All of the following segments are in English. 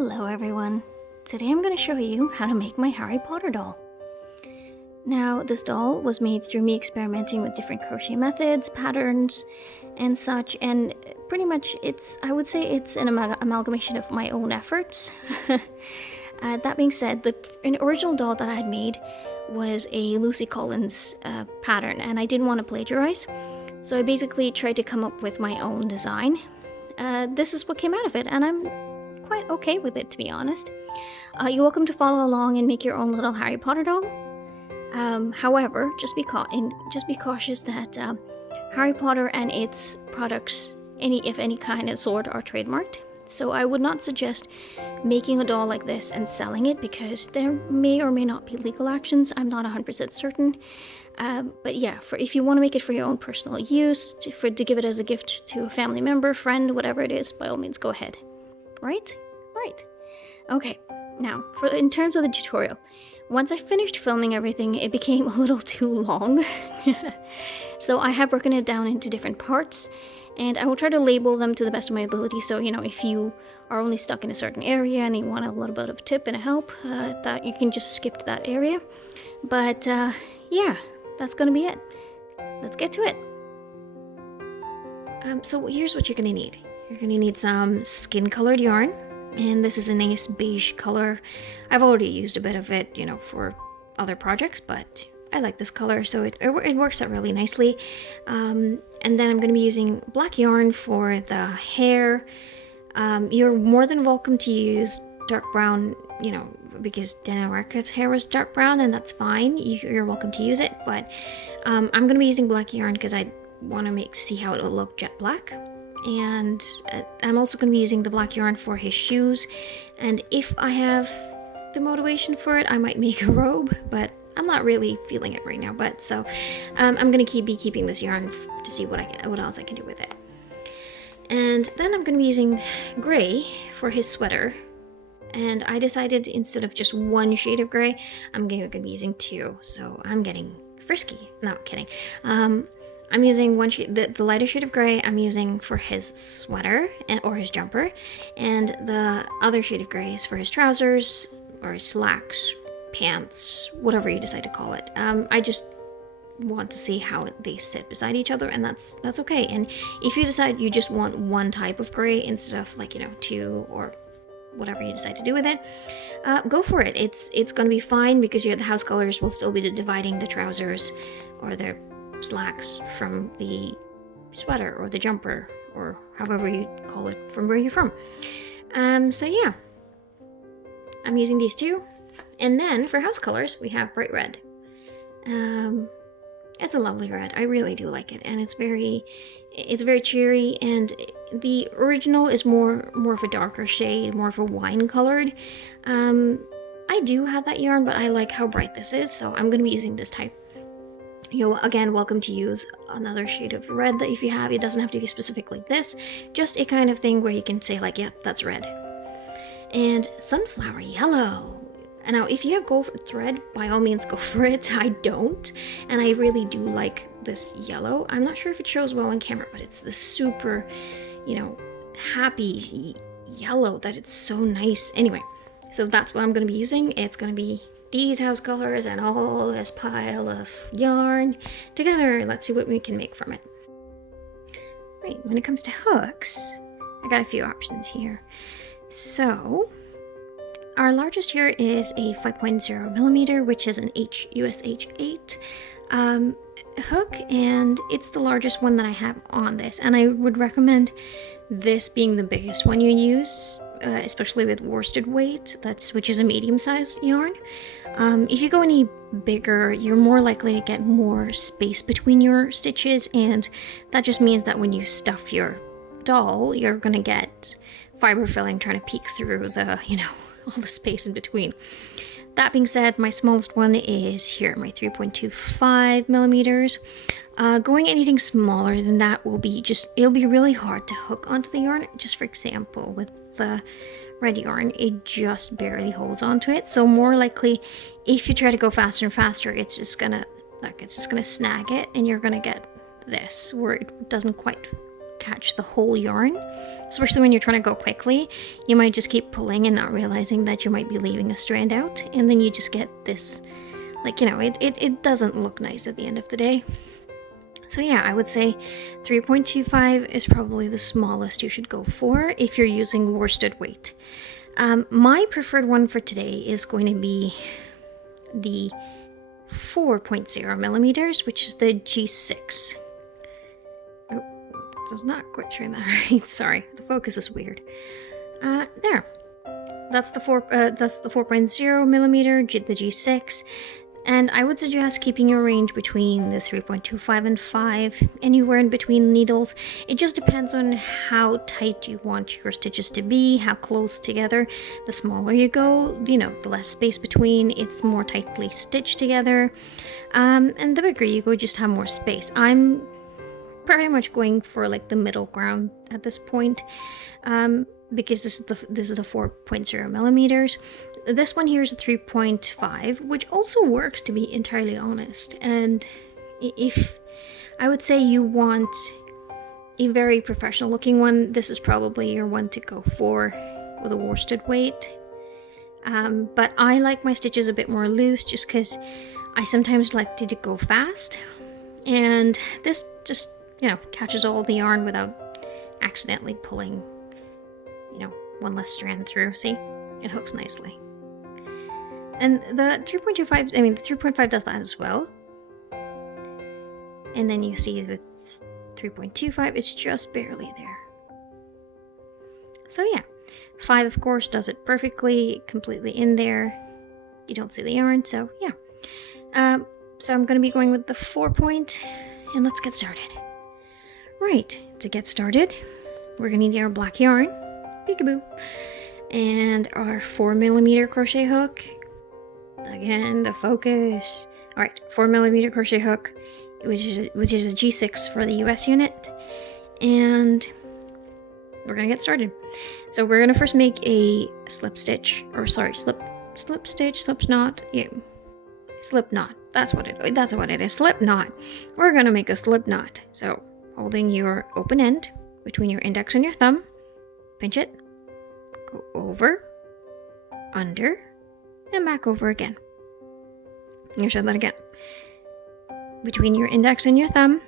Hello everyone! Today I'm going to show you how to make my Harry Potter doll. Now, this doll was made through me experimenting with different crochet methods, patterns, and such, and pretty much I would say it's an amalgamation of my own efforts. That being said, an original doll that I had made was a Lucy Collins pattern, and I didn't want to plagiarize, so I basically tried to come up with my own design. This is what came out of it, and I'm quite okay with it, to be honest. You're welcome to follow along and make your own little Harry Potter doll. However, just be cautious that Harry Potter and its products, of any kind of sort, are trademarked. So I would not suggest making a doll like this and selling it, because there may or may not be legal actions. I'm not 100% certain. But yeah, if you want to make it for your own personal use, to give it as a gift to a family member, friend, whatever it is, by all means, go ahead. Right? Okay, now, in terms of the tutorial, once I finished filming everything, it became a little too long. So I have broken it down into different parts, and I will try to label them to the best of my ability. So, if you are only stuck in a certain area and you want a little bit of a tip and a help, that you can just skip to that area. But yeah, that's gonna be it. Let's get to it. So here's what you're gonna need. You're gonna need some skin colored yarn, and this is a nice beige color. I've already used a bit of it, for other projects, but I like this color, so it works out really nicely. And then I'm gonna be using black yarn for the hair. You're more than welcome to use dark brown, because Daniel Radcliffe's hair was dark brown, and that's fine. You're welcome to use it, but I'm gonna be using black yarn because I want to see how it will look jet black. And I'm also going to be using the black yarn for his shoes, and if I have the motivation for it, I might make a robe, but I'm not really feeling it right now. But so I'm going to be keeping this yarn to see what else I can do with it. And then I'm going to be using gray for his sweater, and I decided instead of just one shade of gray, I'm going to be using two, so I'm getting frisky. No, kidding. I'm using one shade, the lighter shade of gray I'm using for his sweater or his jumper, and the other shade of gray is for his trousers or his slacks, pants, whatever you decide to call it. I just want to see how they sit beside each other, and that's okay. And if you decide you just want one type of gray instead of two, or whatever you decide to do with it, go for it. It's going to be fine, because the house colors will still be dividing the trousers or the slacks from the sweater or the jumper, or however you call it from where you're from. So yeah, I'm using these two. And then for house colors, we have bright red. It's a lovely red. I really do like it, and it's very cheery. And the original is more of a darker shade, more of a wine colored. I do have that yarn, but I like how bright this is, so I'm going to be using this type. You're again welcome to use another shade of red that if you have. It doesn't have to be specifically this, just a kind of thing where you can say yep, that's red. And sunflower yellow. And now if you have gold thread, by all means go for it. I don't, and I really do like this yellow. I'm not sure if it shows well on camera, but it's this super, happy yellow that it's so nice. Anyway, so that's what I'm going to be using. It's going to be these house colors and all this pile of yarn together. Let's see what we can make from it. Right, when it comes to hooks, I got a few options here. So our largest here is a 5.0 millimeter, which is an US H8 hook, and it's the largest one that I have on this, and I would recommend this being the biggest one you use, especially with worsted weight, which is a medium-sized yarn. If you go any bigger, you're more likely to get more space between your stitches, and that just means that when you stuff your doll, you're gonna get fiber filling trying to peek through the, all the space in between. That being said, my smallest one is here, my 3.25 millimeters. Going anything smaller than that it'll be really hard to hook onto the yarn. Just for example, with the red yarn, it just barely holds onto it. So more likely, if you try to go faster and faster, it's just gonna snag it, and you're gonna get this where it doesn't quite catch the whole yarn, especially when you're trying to go quickly. You might just keep pulling and not realizing that you might be leaving a strand out, and then you just get this, like, you know, it doesn't look nice at the end of the day. So yeah, I would say 3.25 is probably the smallest you should go for if you're using worsted weight. My preferred one for today is going to be the 4.0 millimeters, which is the G6. Oh, it's not quite showing that right. Sorry, the focus is weird. There. That's the 4.0 millimeter, the G6. And I would suggest keeping your range between the 3.25 and 5, anywhere in between needles. It just depends on how tight you want your stitches to be, how close together. The smaller you go, you know, the less space between, it's more tightly stitched together. And the bigger you go, just have more space. I'm pretty much going for like the middle ground at this point, because this is a 4.0 millimeters. This one here is a 3.5, which also works, to be entirely honest. And if I would say you want a very professional looking one, this is probably your one to go for with a worsted weight. But I like my stitches a bit more loose just because I sometimes like to go fast. And this just, you know, catches all the yarn without accidentally pulling, you know, one less strand through. See? It hooks nicely. And the 3.25, I mean, the 3.5 does that as well. And then you see with 3.25, it's just barely there. So yeah, 5 of course does it perfectly, completely in there. You don't see the yarn, so yeah. So I'm going to be going with the 4 point, and let's get started. Right, to get started, we're going to need our black yarn, peekaboo, and our 4 millimeter crochet hook. Again, the focus. Alright, 4 millimeter crochet hook, which is a G6 for the US unit. And we're gonna get started. So we're gonna first make a slip knot. Yeah, slip knot. That's what it is. Slip knot. We're gonna make a slip knot. So holding your open end between your index and your thumb, pinch it, go over, under, and back over again. You show that again. Between your index and your thumb,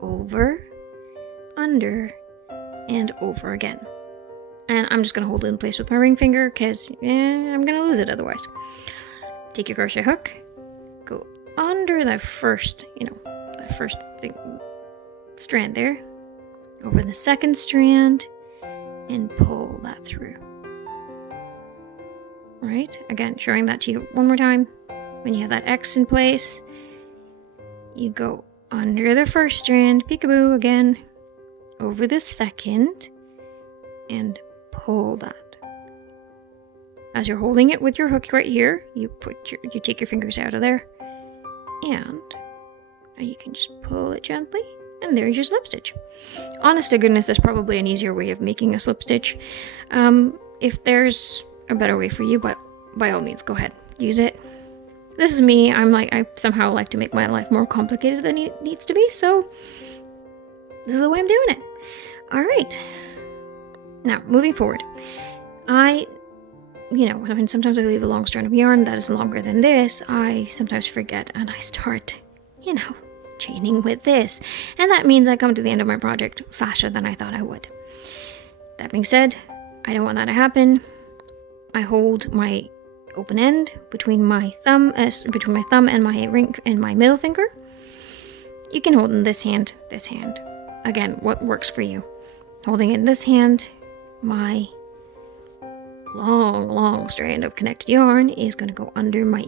over, under, and over again. And I'm just going to hold it in place with my ring finger because I'm going to lose it otherwise. Take your crochet hook, go under that first, strand there, over the second strand, and pull that through. Right, again, showing that to you one more time. When you have that X in place, you go under the first strand, peekaboo again, over the second, and pull that. As you're holding it with your hook right here, you take your fingers out of there, and now you can just pull it gently, and there's your slip stitch. Honest to goodness, there's probably an easier way of making a slip stitch. If there's a better way for you, but by all means, go ahead, use it. This is me. I somehow like to make my life more complicated than it needs to be, so this is the way I'm doing it. All right. Now, moving forward, sometimes I leave a long strand of yarn that is longer than this. I sometimes forget, and I start, chaining with this, and that means I come to the end of my project faster than I thought I would. That being said, I don't want that to happen. I hold my open end between my thumb and my ring and my middle finger. You can hold in this hand. Again, what works for you. Holding in this hand, my long strand of connected yarn is going to go under my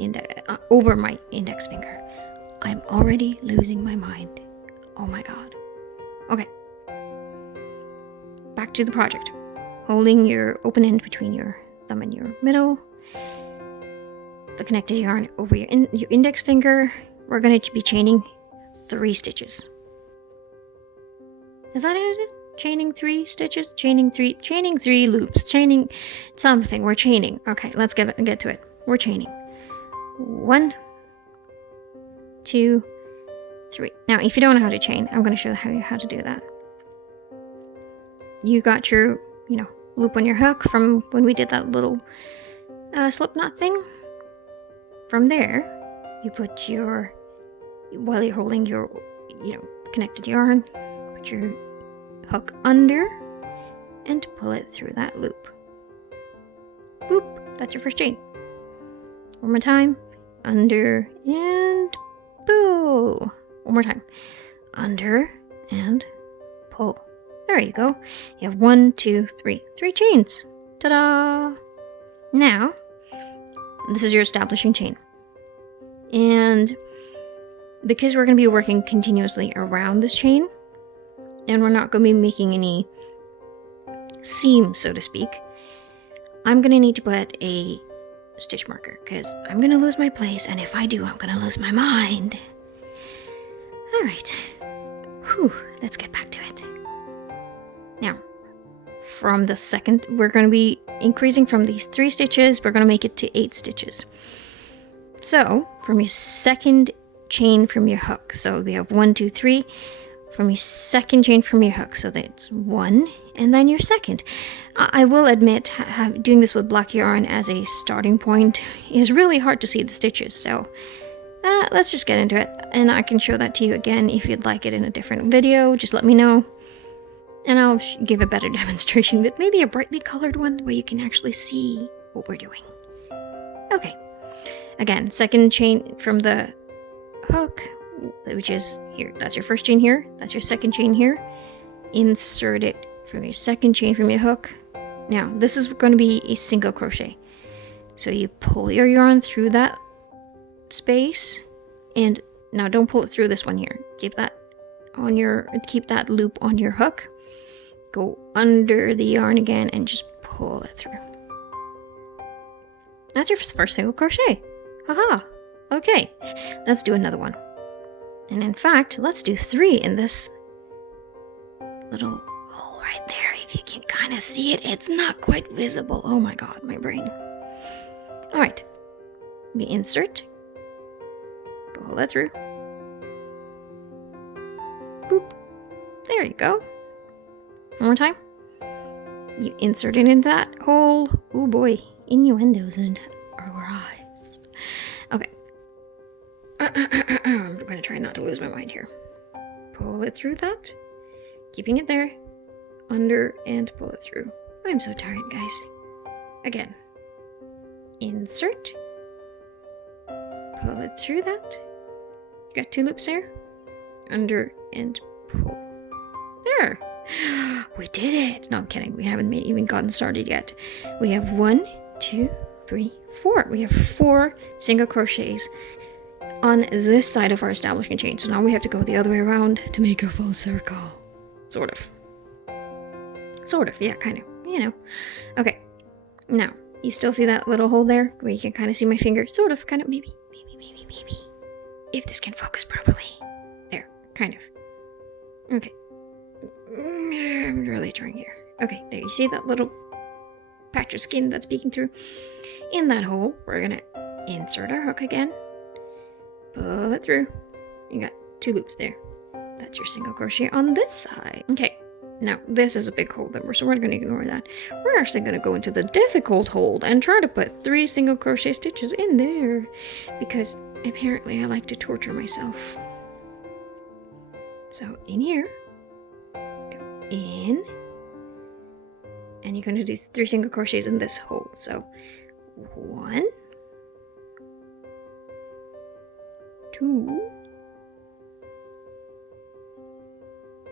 over my index finger. I'm already losing my mind. Oh my god. Okay. Back to the project. Holding your open end between your thumb and your middle, the connected yarn over your index finger. We're going to be chaining 3 stitches. Is that how it is? Chaining 3 stitches? Chaining 3 loops. Chaining something. We're chaining. Okay, let's get to it. We're chaining. 1, 2, 3. Now, if you don't know how to chain, I'm going to show you how to do that. you got your, loop on your hook from when we did that little slip knot thing. From there, you put while you're holding your, connected yarn, put your hook under and pull it through that loop. Boop, that's your first chain. One more time, under and pull. One more time, under and pull. There you go. You have 1, 2, 3, 3 chains. Ta-da! Now, this is your establishing chain. And because we're going to be working continuously around this chain, and we're not going to be making any seam, so to speak, I'm going to need to put a stitch marker, because I'm going to lose my place, and if I do, I'm going to lose my mind. Alright. Whew, let's get back to it. Now, from the second, we're going to be increasing from these 3 stitches, we're going to make it to 8 stitches. So, from your second chain from your hook, so we have 1, 2, 3, from your second chain from your hook, so that's 1, and then your second. I will admit, doing this with black yarn as a starting point is really hard to see the stitches, so let's just get into it, and I can show that to you again if you'd like it in a different video. Just let me know, and I'll give a better demonstration with maybe a brightly colored one where you can actually see what we're doing. Okay, again, second chain from the hook, which is here. That's your first chain here, that's your second chain here. Insert it from your second chain from your hook. Now, this is going to be a single crochet. So you pull your yarn through that space, and now don't pull it through this one here. Keep that loop on your hook. Go under the yarn again and just pull it through. That's your first single crochet. Haha. Okay, let's do another one. And in fact, let's do 3 in this little hole right there. If you can kind of see it, it's not quite visible. Oh my god, my brain. Alright, we insert, pull that through. Boop. There you go. One more time. You insert it into that hole. Oh boy, innuendos and arrives. Okay. I'm going to try not to lose my mind here. Pull it through that. Keeping it there. Under and pull it through. I'm so tired, guys. Again. Insert. Pull it through that. Got 2 loops there. Under and pull. There. We did it. No, I'm kidding. We haven't even gotten started yet. We have 1, 2, 3, 4. We have 4 single crochets on this side of our establishing chain. So now we have to go the other way around to make a full circle. Sort of. Sort of, yeah, kind of. Okay. Now, you still see that little hole there where you can kind of see my finger? Sort of, kind of, maybe. If this can focus properly. There, kind of. Okay. I'm really trying here. Okay, there, you see that little patch of skin that's peeking through? In that hole, we're gonna insert our hook again. Pull it through. You got 2 loops there. That's your single crochet on this side. Okay, now this is a big hole number, so we're gonna ignore that. We're actually gonna go into the difficult hole and try to put 3 single crochet stitches in there, because apparently I like to torture myself. So in here, go in, and you're gonna do 3 single crochets in this hole. So 1, 2,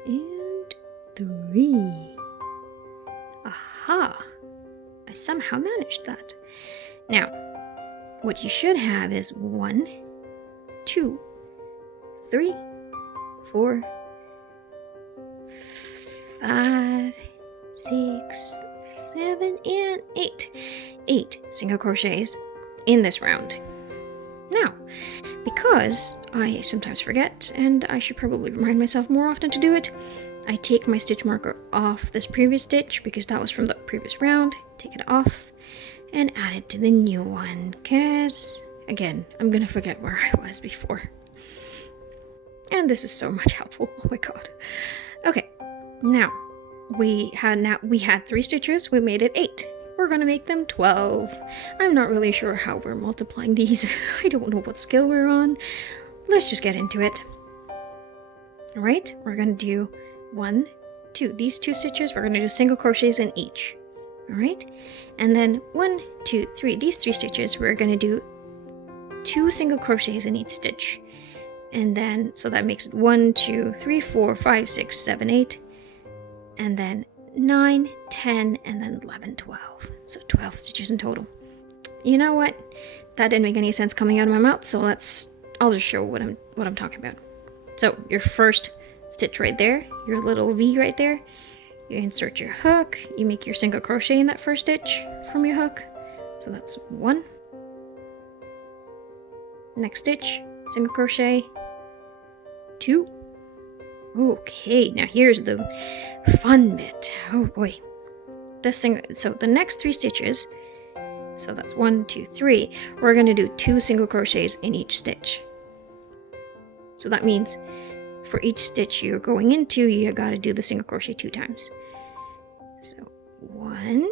and 3. Aha! I somehow managed that. Now, what you should have is 1, 2, 3, 4, 5, 6, 7, and 8. 8 single crochets in this round. Now, because I sometimes forget, and I should probably remind myself more often to do it, I take my stitch marker off this previous stitch, because that was from the previous round. Take it off and add it to the new one, because, again, I'm gonna forget where I was before. And this is so much helpful. Oh my god. Okay, now, we had 3 stitches, we made it 8. We're gonna make them 12. I'm not really sure how we're multiplying these. I don't know what scale we're on. Let's just get into it. All right, we're gonna do 1, 2. These 2 stitches, we're gonna do single crochets in each. All right, and then 1, 2, 3. These 3 stitches, we're gonna do 2 single crochets in each stitch. And then, so that makes it 1, 2, 3, 4, 5, 6, 7, 8. And then 9, 10, and then 11, 12. So 12 stitches in total. You know what? That didn't make any sense coming out of my mouth, so I'll just show what I'm talking about. So your first stitch right there, your little V right there, you insert your hook, you make your single crochet in that first stitch from your hook. So that's 1. Next stitch, single crochet, 2. Okay, now here's the fun bit. Oh boy. So the next 3 stitches, so that's 1, 2, 3, we're going to do 2 single crochets in each stitch. So that means for each stitch you're going into, you got to do the single crochet 2 times. So 1,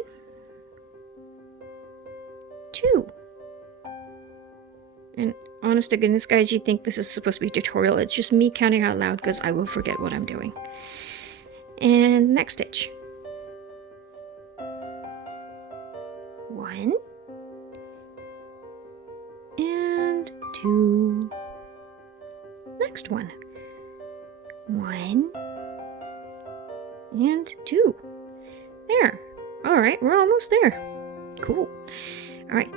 2. And honest to goodness, guys, you think this is supposed to be a tutorial. It's just me counting out loud because I will forget what I'm doing. And next stitch. 1 and 2. Next one. 1 and 2. There. All right, we're almost there. Cool. All right.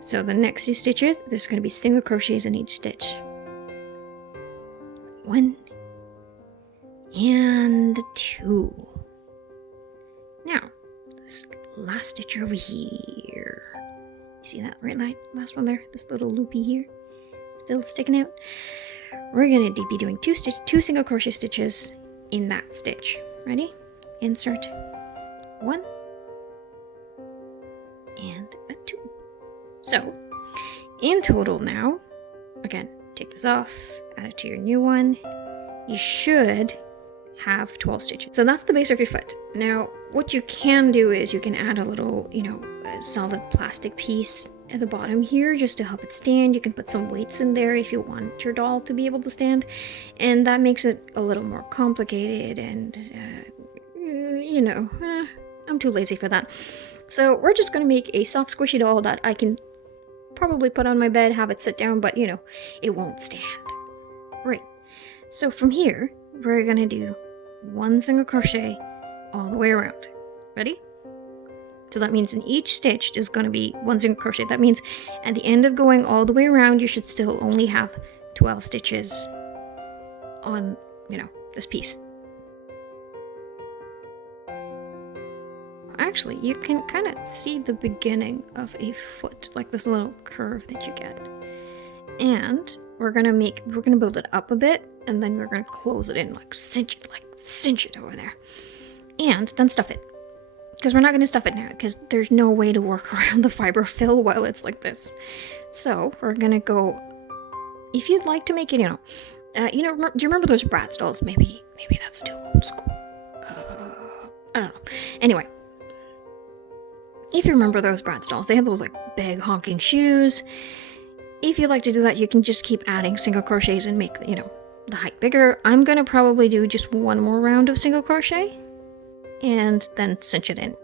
So the next 2 stitches, there's going to be single crochets in each stitch. 1 and 2. Now, this last stitch over here. You see that right last one there? This little loopy here, still sticking out. We're going to be doing 2 single crochet stitches in that stitch. Ready? Insert 1 and a 2. So, in total now, again, take this off, add it to your new one, you should have 12 stitches. So that's the base of your foot. Now, what you can do is you can add a little, a solid plastic piece at the bottom here just to help it stand. You can put some weights in there if you want your doll to be able to stand, and that makes it a little more complicated, and, I'm too lazy for that. So we're just going to make a soft squishy doll that I can probably put on my bed, have it sit down, but it won't stand. Right. So from here, we're going to do 1 single crochet all the way around. Ready? So that means in each stitch is going to be 1 single crochet. That means at the end of going all the way around, you should still only have 12 stitches on, this piece. Actually, you can kind of see the beginning of a foot, like this little curve that you get. And we're gonna build it up a bit, and then we're gonna close it in, cinch it over there, and then stuff it. Because we're not gonna stuff it now, because there's no way to work around the fiber fill while it's like this. So we're gonna go. If you'd like to make it, do you remember those Bratz dolls? Maybe that's too old school. I don't know. Anyway. If you remember those Bratz dolls, they had those big honking shoes. If you like to do that, you can just keep adding single crochets and make, the height bigger. I'm going to probably do just 1 more round of single crochet and then cinch it in.